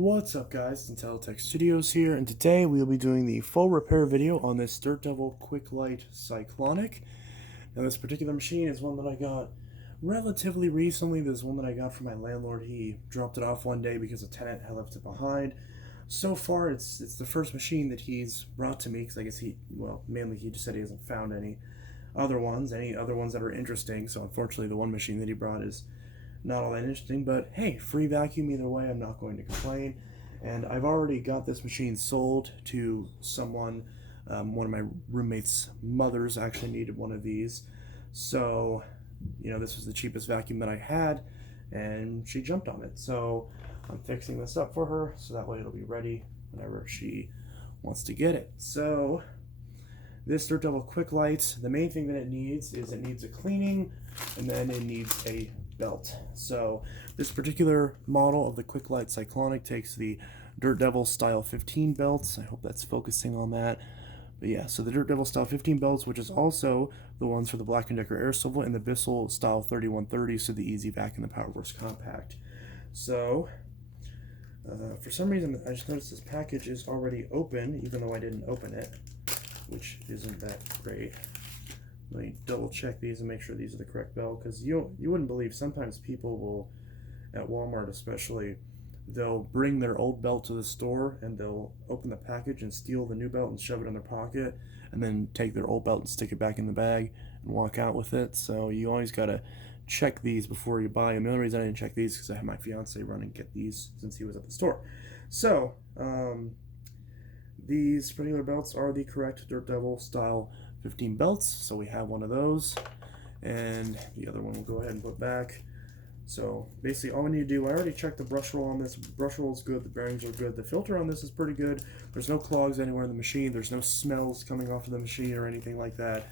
What's up guys, Intelitech Studios here, and today we'll be doing the full repair video on this Dirt Devil Quick-Lite Cyclonic. Now this particular machine is one that I got relatively recently. This is one that I got from my landlord. He dropped it off one day because a tenant had left it behind. So far it's the first machine that he's brought to me, because I guess mainly he just said he hasn't found any other ones that are interesting. So unfortunately the one machine that he brought is not all that interesting, but hey, free vacuum either way, I'm not going to complain. And I've already got this machine sold to someone. One of my roommate's mothers actually needed one of these, so this was the cheapest vacuum that I had, and she jumped on it. So I'm fixing this up for her so that way it'll be ready whenever she wants to get it. So this Dirt Devil Quick-Lite, the main thing that it needs is a cleaning, and then it needs a belt. So this particular model of the Quick-Lite Cyclonic takes the Dirt Devil Style 15 belts. I hope that's focusing on that. But yeah, so the Dirt Devil Style 15 belts, which is also the ones for the Black & Decker Air Swivel, and the Bissell Style 3130, so the Easy Vac and the Powerforce Compact. So for some reason I just noticed this package is already open, even though I didn't open it, which isn't that great. Let me double check these and make sure these are the correct belt, because you wouldn't believe, sometimes people will, at Walmart especially, they'll bring their old belt to the store and they'll open the package and steal the new belt and shove it in their pocket, and then take their old belt and stick it back in the bag and walk out with it. So you always gotta check these before you buy them. The only reason I didn't check these is because I had my fiance run and get these since he was at the store. So these particular belts are the correct Dirt Devil Style 15 belts, so we have one of those, and the other one we'll go ahead and put back. So basically all we need to do, I already checked the brush roll on this. Brush roll is good, the bearings are good, the filter on this is pretty good. There's no clogs anywhere in the machine, there's no smells coming off of the machine or anything like that.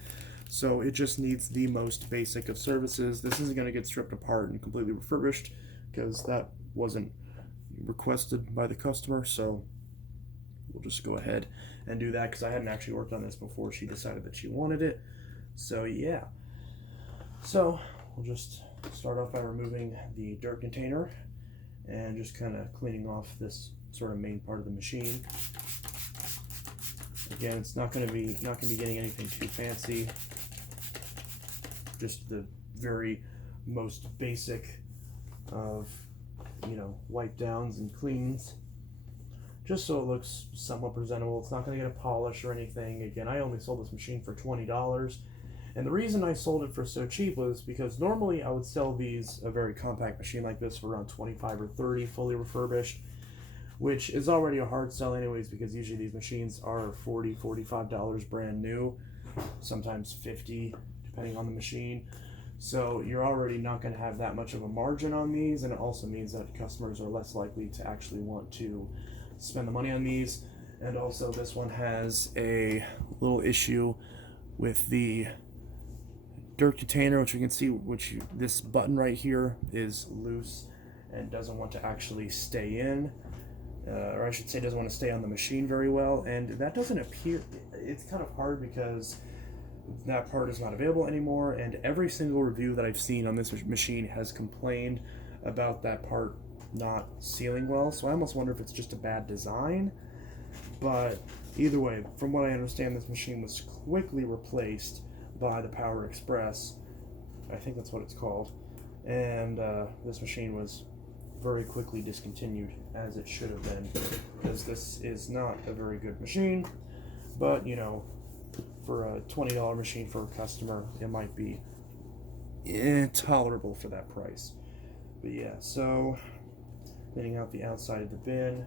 So it just needs the most basic of services. This isn't going to get stripped apart and completely refurbished, because that wasn't requested by the customer, so we'll just go ahead and do that, because I hadn't actually worked on this before she decided that she wanted it. So yeah, so we'll just start off by removing the dirt container and just kind of cleaning off this sort of main part of the machine. Again, it's not going to be getting anything too fancy, just the very most basic of wipe downs and cleans, just so it looks somewhat presentable. It's not going to get a polish or anything. Again, I only sold this machine for $20, and the reason I sold it for so cheap was because normally I would sell a very compact machine like this, for around $25 or $30 fully refurbished, which is already a hard sell anyways, because usually these machines are $40, $45 brand new, sometimes $50 depending on the machine. So you're already not going to have that much of a margin on these, and it also means that customers are less likely to actually want to spend the money on these. And also this one has a little issue with the dirt container, which you can see, this button right here is loose and doesn't want to actually stay in, or I should say doesn't want to stay on the machine very well, and that doesn't appear. It's kind of hard because that part is not available anymore, and every single review that I've seen on this machine has complained about that part not sealing well. So I almost wonder if it's just a bad design. But either way, from what I understand, this machine was quickly replaced by the Power Express. I think that's what it's called. And this machine was very quickly discontinued, as it should have been, because this is not a very good machine. But for a $20 machine for a customer, it might be intolerable for that price. But yeah, so cleaning out the outside of the bin,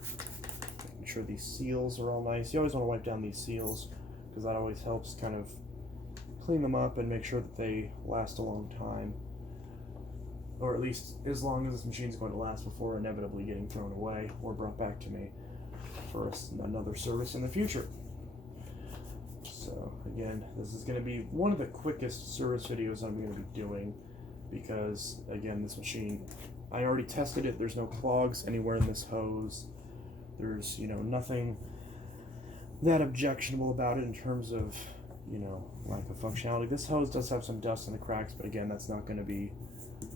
making sure these seals are all nice. You always want to wipe down these seals, because that always helps kind of clean them up and make sure that they last a long time, or at least as long as this machine is going to last before inevitably getting thrown away or brought back to me for another service in the future. So again, this is going to be one of the quickest service videos I'm going to be doing, because again, this machine, I already tested it. There's no clogs anywhere in this hose. There's nothing that objectionable about it in terms of lack of functionality. This hose does have some dust in the cracks, but again, that's not going to be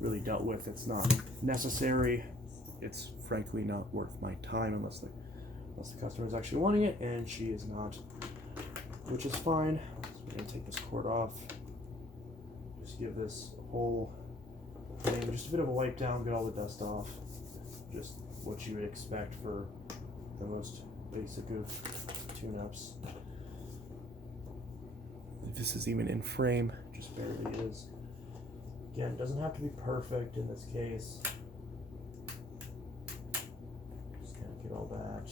really dealt with. It's not necessary. it's frankly not worth my time unless the customer is actually wanting it, and she is not, which is fine. So we're gonna take this cord off. Just give this whole thing just a bit of a wipe down, get all the dust off. Just what you would expect for the most basic of tune-ups. If this is even in frame, just barely is. Again, it doesn't have to be perfect in this case. Just kind of get all that.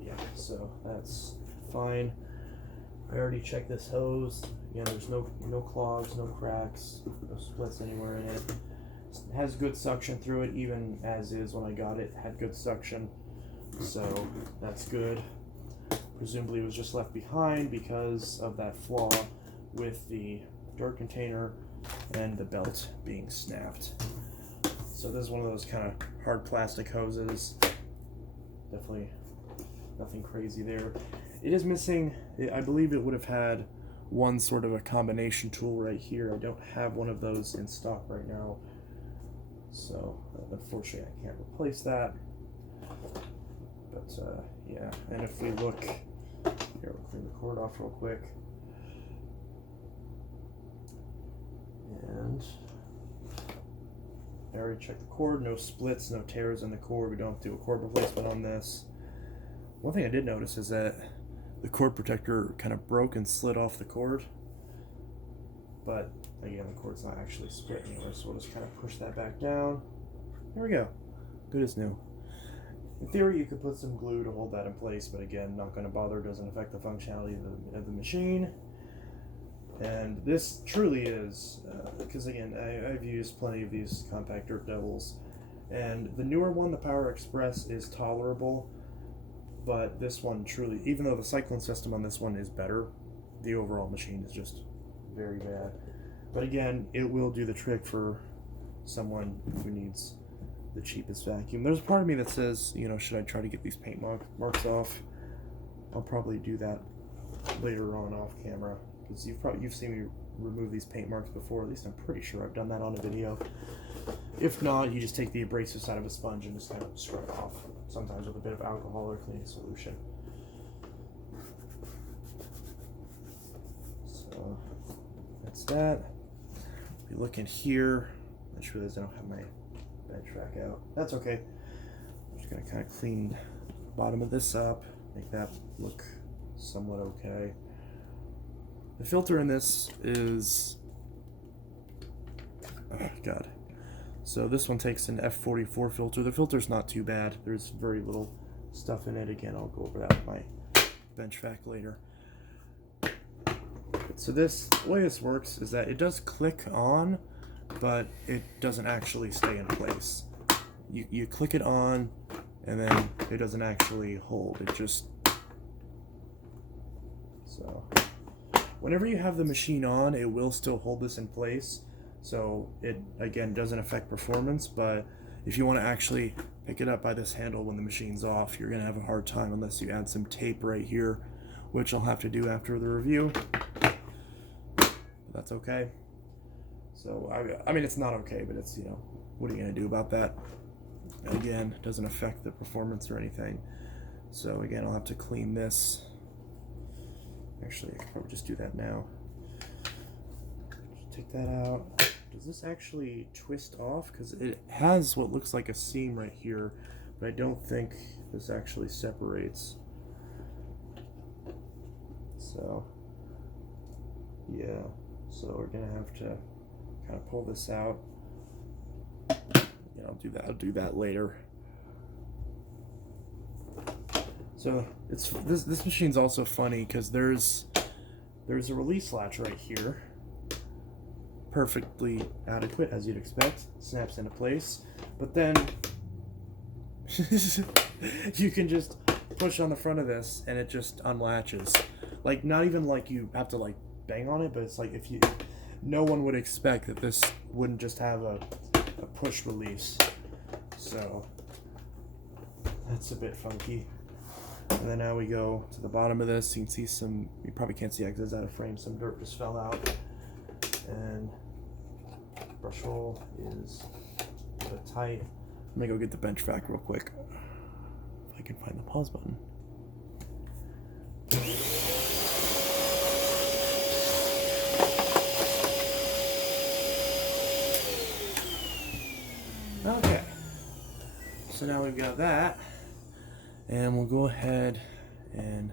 Yeah, so that's fine. I already checked this hose. Again, there's no clogs, no cracks, no splits anywhere in it. It has good suction through it, even as is when I got it, had good suction. So that's good. Presumably it was just left behind because of that flaw with the dirt container and the belt being snapped. So this is one of those kind of hard plastic hoses. Definitely nothing crazy there. It is missing, I believe it would have had one sort of a combination tool right here. I don't have one of those in stock right now. So unfortunately I can't replace that. But yeah, and if we look, here we'll clean the cord off real quick. And I already checked the cord, no splits, no tears in the cord. We don't have to do a cord replacement on this. One thing I did notice is that the cord protector kind of broke and slid off the cord. But again, the cord's not actually split anywhere, so we'll just kind of push that back down. There we go. Good as new. In theory, you could put some glue to hold that in place, but again, not going to bother. Doesn't affect the functionality of the machine. And this truly is, because again, I've used plenty of these compact dirt devils, and the newer one, the Power Express, is tolerable, but this one truly, even though the cyclone system on this one is better, the overall machine is just very bad. But again, it will do the trick for someone who needs the cheapest vacuum. There's a part of me that says, you know, should I try to get these paint marks off? I'll probably do that later on off camera, because you've seen me remove these paint marks before. At least I'm pretty sure I've done that on a video. If not, you just take the abrasive side of a sponge and just kind of scrub it off, sometimes with a bit of alcohol or cleaning solution. So that's that. If you look in here, I just realized I don't have my bench rack out. That's okay. I'm just gonna kind of clean the bottom of this up, make that look somewhat okay. The filter in this is, oh god. So this one takes an F44 filter. The filter's not too bad. There's very little stuff in it. Again, I'll go over that with my bench vac later. So the way this works is that it does click on, but it doesn't actually stay in place. You click it on, and then it doesn't actually hold. It just... So whenever you have the machine on, it will still hold this in place. So it, again, doesn't affect performance, but if you want to actually pick it up by this handle when the machine's off, you're going to have a hard time unless you add some tape right here, which I'll have to do after the review. That's okay. So, I mean, it's not okay, but it's, you know, what are you going to do about that? Again, it doesn't affect the performance or anything. So, again, I'll have to clean this. Actually, I could probably just do that now. Just take that out. Does this actually twist off? Because it has what looks like a seam right here, but I don't think this actually separates. So, yeah. So we're gonna have to kind of pull this out. Yeah, I'll do that later. So this machine's also funny because there's a release latch right here, perfectly adequate as you'd expect, snaps into place. But then you can just push on the front of this and it just unlatches. Like, not even like you have to like bang on it, but it's like no one would expect that this wouldn't just have a push release. So that's a bit funky. And then now we go to the bottom of this. You can see some, you probably can't see it because it's out of frame, some dirt just fell out. And brush hole is a bit tight. Let me go get the bench vac real quick. If I can find the pause button. Okay, so now we've got that, and we'll go ahead and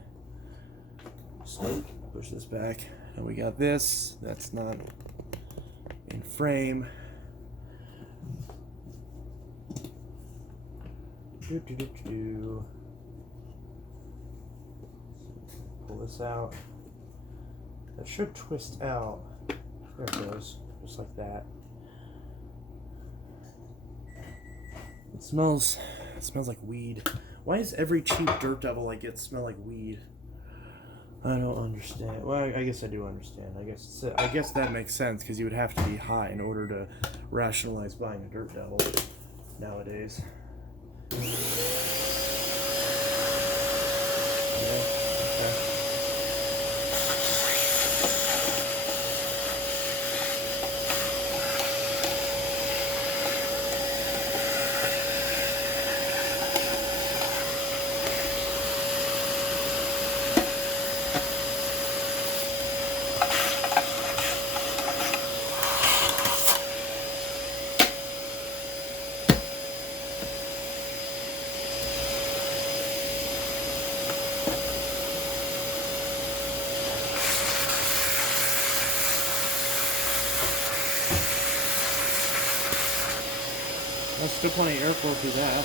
push this back. And we got this, that's not in frame. Pull this out. That should twist out. There it goes, just like that. It smells like weed. Why does every cheap Dirt Devil I get smell like weed? I don't understand. Well, I guess I do understand. I guess that makes sense because you would have to be high in order to rationalize buying a Dirt Devil nowadays. Okay. There's still plenty of airflow through that.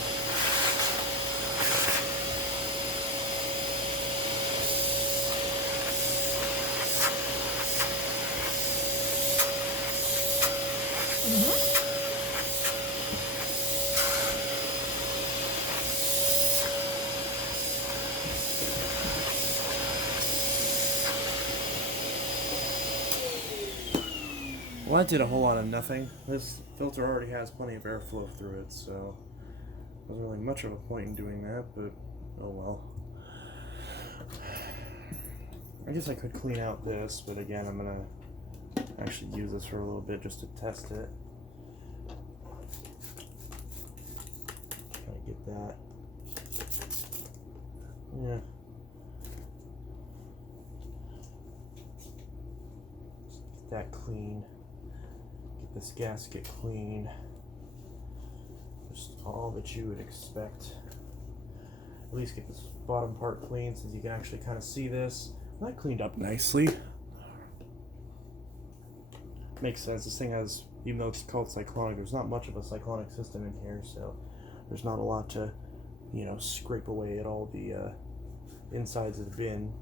Well, that did a whole lot of nothing. This filter already has plenty of airflow through it, so wasn't really much of a point in doing that, but oh well. I guess I could clean out this, but again, I'm gonna actually use this for a little bit just to test it. Try to get that. Yeah. Get that clean. Get this gasket clean. Just all that you would expect. At least get this bottom part clean since you can actually kind of see this. That cleaned up nicely. Makes sense. This thing has, even though it's called cyclonic, there's not much of a cyclonic system in here, so there's not a lot to, you know, scrape away at all the insides of the bin.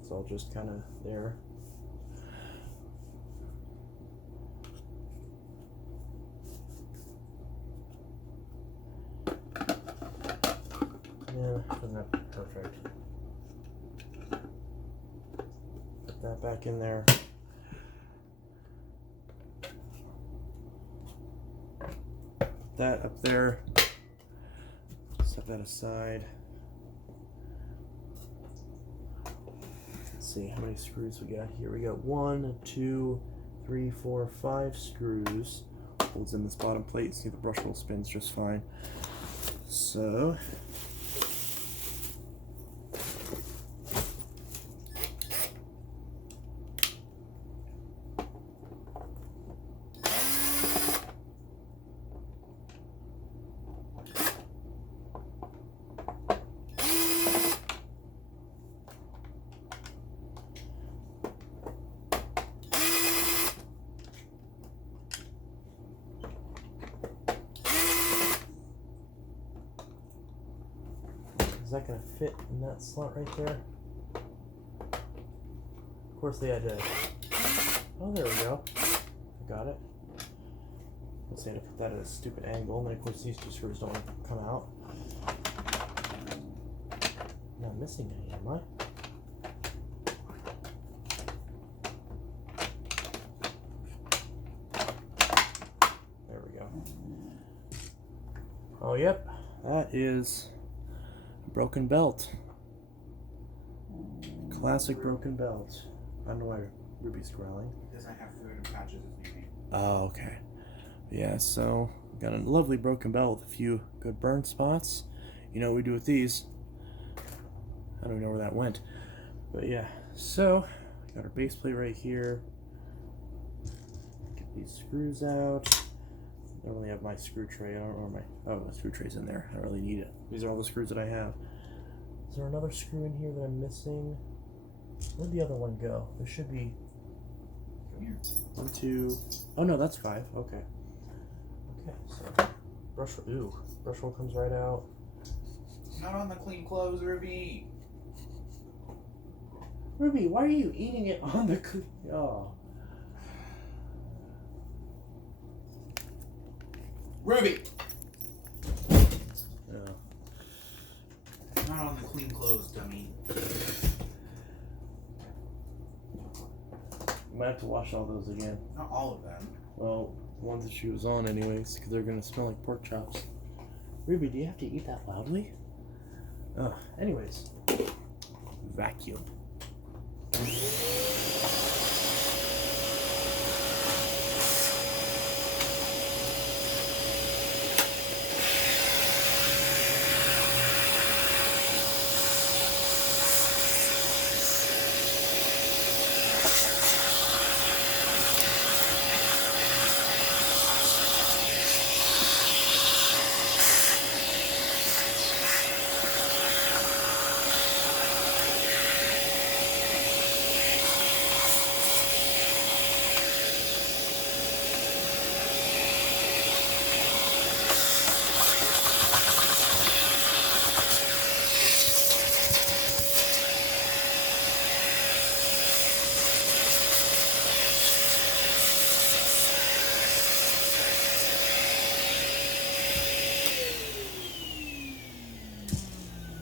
It's all just kind of there. Yeah, doesn't have to be perfect. Put that back in there. Put that up there. Set that aside. Let's see how many screws we got here. We got 1, 2, 3, 4, 5 screws. Holds in this bottom plate. See, the brush hole spins just fine. So is that going to fit in that slot right there? Of course they had to... Oh, there we go. I got it. Let's say to put that at a stupid angle, and then of course these two screws don't come out. I'm not missing any, am I? There we go. Oh, yep. That is Broken belt. Classic broken belt. I don't know why Ruby's growling. Because I have food and patches as you need. Oh, okay. Yeah, so got a lovely broken belt with a few good burn spots. You know what we do with these. I don't even know where that went. But yeah, so got our base plate right here. Get these screws out. I don't really have my screw tray. I don't know where my screw tray's in there. I don't really need it. These are all the screws that I have. Is there another screw in here that I'm missing? Where'd the other one go? There should be. Come here. 1, 2. Oh no, that's 5. Okay. Okay, so brush roll comes right out. Not on the clean clothes, Ruby. Ruby, why are you eating it on the oh. Ruby! Yeah. Not on the clean clothes, dummy. You might have to wash all those again. Not all of them. Well, the ones that she was on anyways, because they're going to smell like pork chops. Ruby, do you have to eat that loudly? Anyways. Vacuum.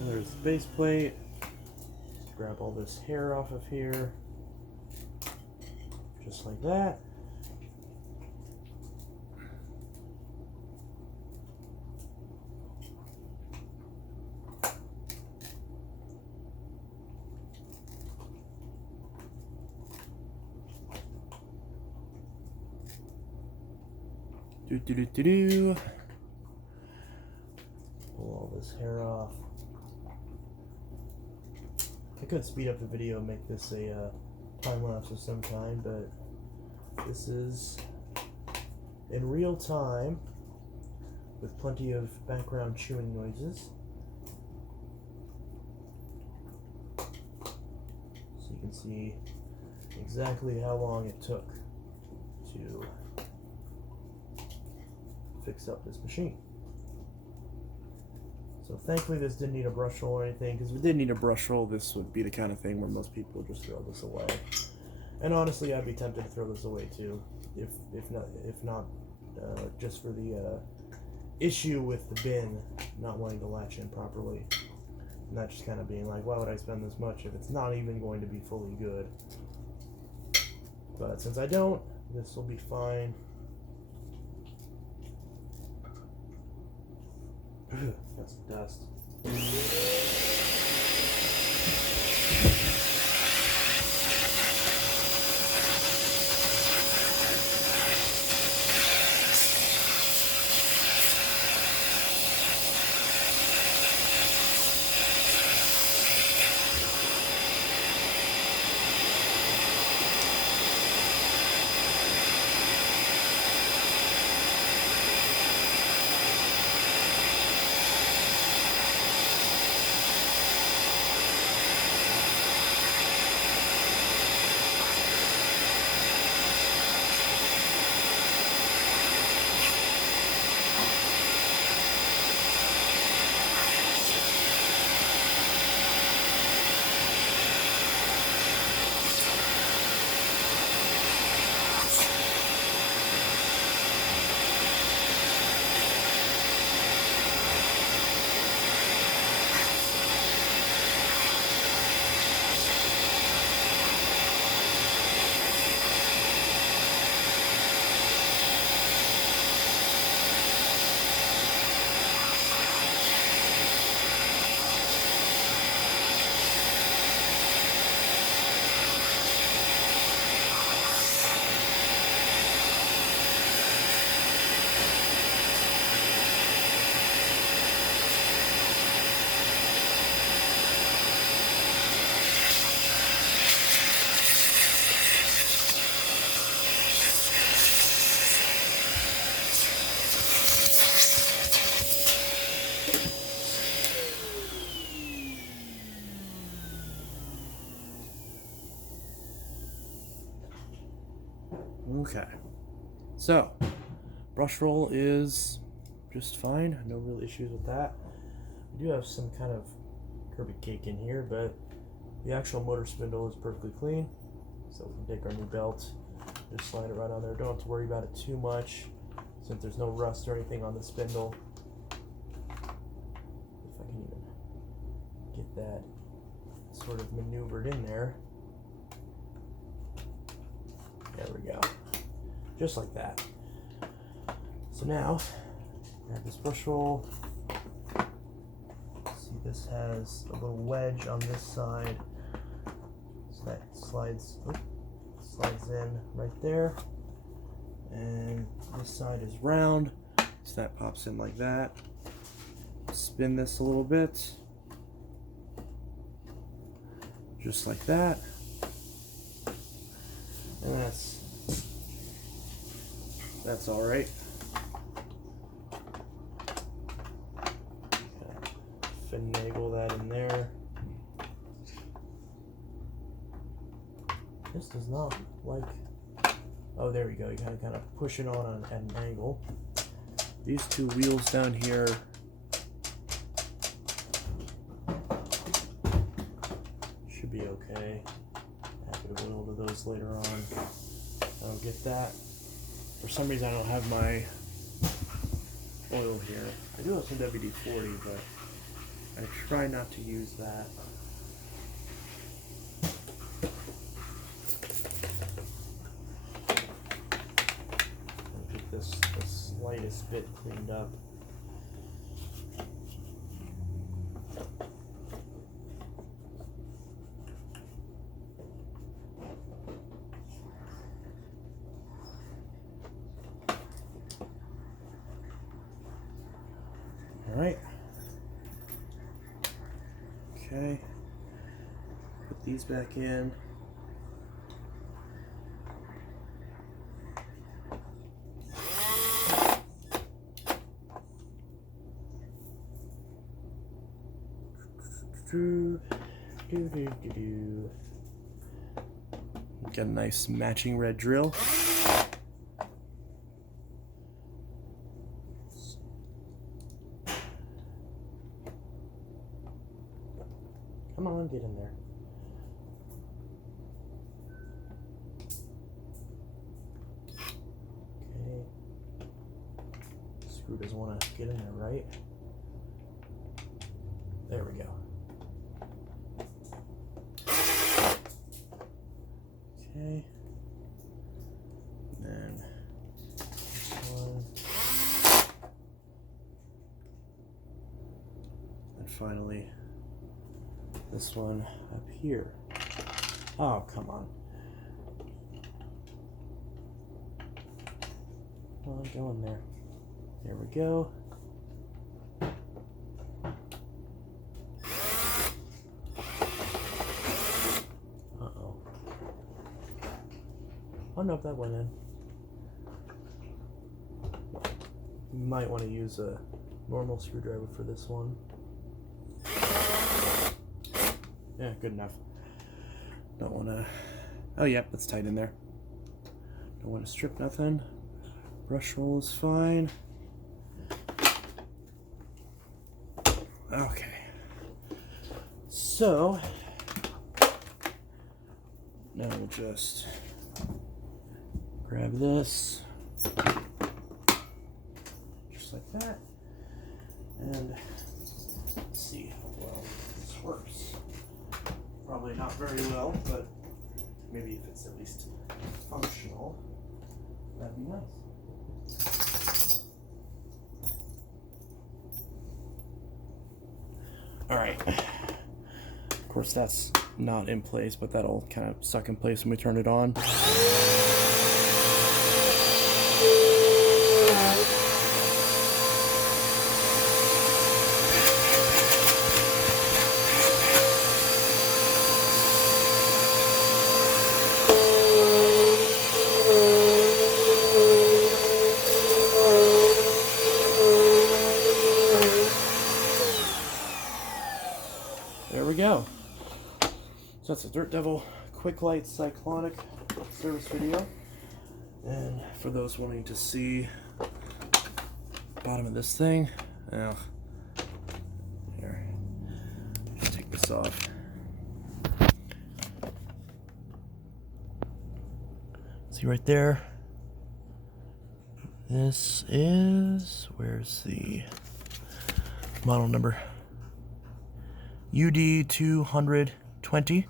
There's the base plate. Just grab all this hair off of here. Just like that. Do. Pull all this hair off. I could speed up the video and make this a time lapse of some kind, but this is in real time with plenty of background chewing noises. So you can see exactly how long it took to fix up this machine. So thankfully this didn't need a brush roll or anything, because if it did need a brush roll, this would be the kind of thing where most people would just throw this away. And honestly, I'd be tempted to throw this away too, if not just for the issue with the bin not wanting to latch in properly, and that just kind of being like, why would I spend this much if it's not even going to be fully good? But since I don't, this will be fine. Got some dust. Okay. So, brush roll is just fine. No real issues with that. We do have some kind of Kirby cake in here, but the actual motor spindle is perfectly clean. So we can take our new belt, just slide it right on there. Don't have to worry about it too much since there's no rust or anything on the spindle. If I can even get that sort of maneuvered in there. There we go. Just like that. So now, grab this brush roll. See, this has a little wedge on this side. So that slides in right there. And this side is round, so that pops in like that. Spin this a little bit. Just like that. And that's all right. Finagle that in there. This does not like. Oh, there we go. You gotta kind of push it on at an angle. These two wheels down here should be okay. Happy to weld to those later on. I'll get that. For some reason, I don't have my oil here. I do have some WD-40, but I try not to use that. I'll get this the slightest bit cleaned up. All right. Okay. Put these back in. Get a nice matching red drill. Come on, get in there. Okay. Screw doesn't want to get in there, right? There we go. Okay. And then this one. And finally, this one up here. Oh, come on. Come on, go in there. There we go. Uh-oh. I don't know if that went in. You might want to use a normal screwdriver for this one. Yeah, good enough. Don't want to. Oh, yep, that's tight in there. Don't want to strip nothing. Brush roll is fine. Okay. So, now we'll just grab this. Just like that. And let's see how well this works. Probably not very well, but maybe if it's at least functional, that'd be nice. All right. Of course, that's not in place, but that'll kind of suck in place when we turn it on. There we go. So that's a Dirt Devil Quick-Lite Cyclonic service video. And for those wanting to see bottom of this thing, here, just take this off. See right there. This is, where's the model number? UD220,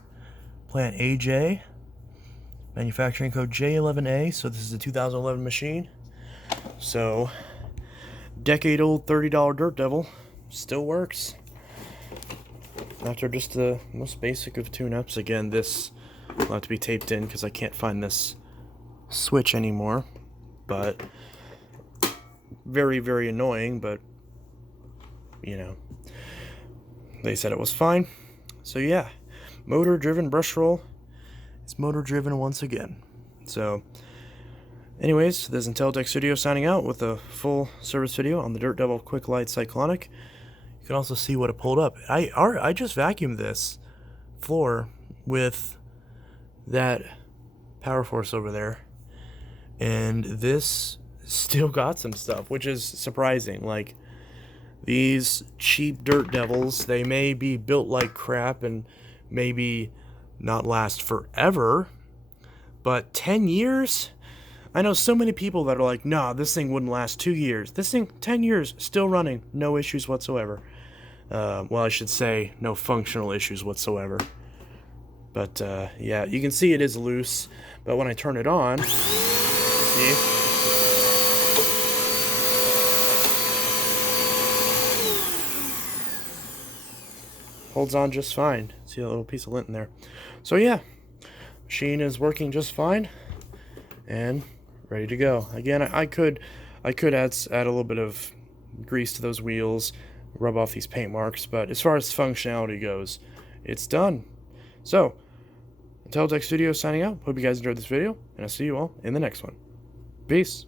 plant AJ, manufacturing code J11A. So this is a 2011 machine. So decade-old $30 Dirt Devil still works. After just the most basic of tune-ups. Again, this will have to be taped in because I can't find this switch anymore. But very, very annoying, but you know, they said it was fine. So yeah, motor driven brush roll. It's motor driven once again. So anyways, this is Intelitech Studio signing out with a full service video on the Dirt Devil Quick-Lite Cyclonic. You can also see what it pulled up. I just vacuumed this floor with that power force over there, and this still got some stuff, which is surprising. Like, these cheap Dirt Devils, they may be built like crap and maybe not last forever, but 10 years? I know so many people that are like, nah, this thing wouldn't last 2 years. This thing, 10 years, still running, no issues whatsoever. Well, I should say no functional issues whatsoever. But yeah, you can see it is loose, but when I turn it on, see? Holds on just fine. See a little piece of lint in there. So yeah, machine is working just fine and ready to go. Again, I could add a little bit of grease to those wheels, rub off these paint marks, but as far as functionality goes, it's done. So, Intelitech Studio signing out. Hope you guys enjoyed this video, and I'll see you all in the next one. Peace.